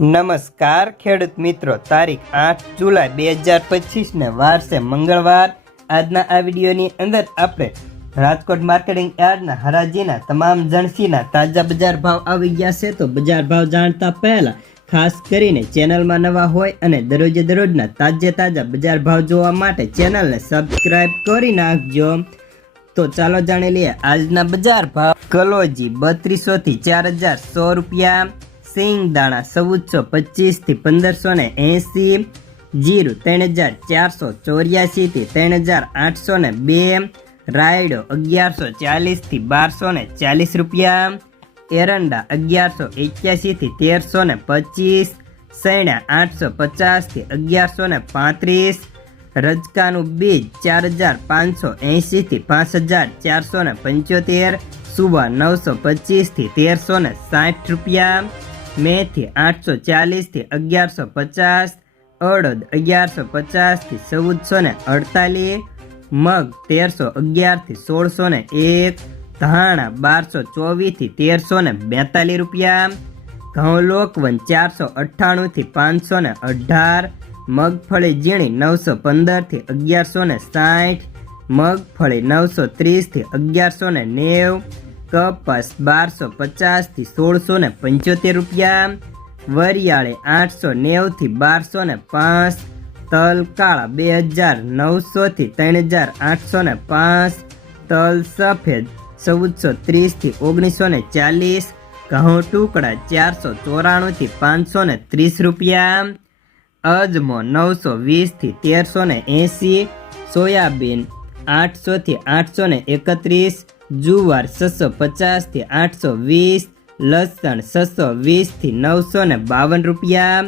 નમસ્કાર ખેડૂત મિત્રો, તારીખ 8 જુલાઈ 2025 ને વાર છે મંગળવાર। આજના આ વિડીયોની અંદર આપણે રાજકોટ માર્કેટિંગ યાર્ડના હરાજીના તમામ જણસીના તાજા બજાર ભાવ આવી ગયા છે। તો બજાર ભાવ જાણતા પહેલા ખાસ કરીને ચેનલમાં નવા હોય અને દરરોજે દરરોજના તાજા બજાર ભાવ જોવા માટે ચેનલને સબસ્ક્રાઇબ કરી નાખજો। તો ચાલો જાણી લઈએ આજના બજાર ભાવ। કલોજી 3200 થી 4100 રૂપિયા, સિંગદાણા 1425 થી 1580, જીરું 3484 થી 3802, રાયડો 1140 થી 1240 રૂપિયા, એરંડા 1181 થી 1325, સૈણા 850 થી 1135, રજકાનું બીજ 4580 થી 5475, સુબા 925 થી 1360 રૂપિયા, મેથી 840 થી 1150, અડદ 1150 થી 1448, મગ 1311 થી 1601, ધાણા 1224 થી 1342 રૂપિયા, ઘઉં લોકવન 498 થી 518, મગફળી ઝીણી 915 થી 1160, મગફળી 930 થી 1190, કપાસ 1250 થી 1675 રૂપિયા, વરિયાળી 890 થી 1205, તલ કાળા 2900 થી 3805, તલ સફેદ 1430 થી 1940, ઘઉં ટુકડા 494 થી 530 રૂપિયા, અજમો 920 થી 1380, સોયાબીન 800 થી 831, જુવાર 650 થી 820, લસણ 620 થી 952 રૂપિયા।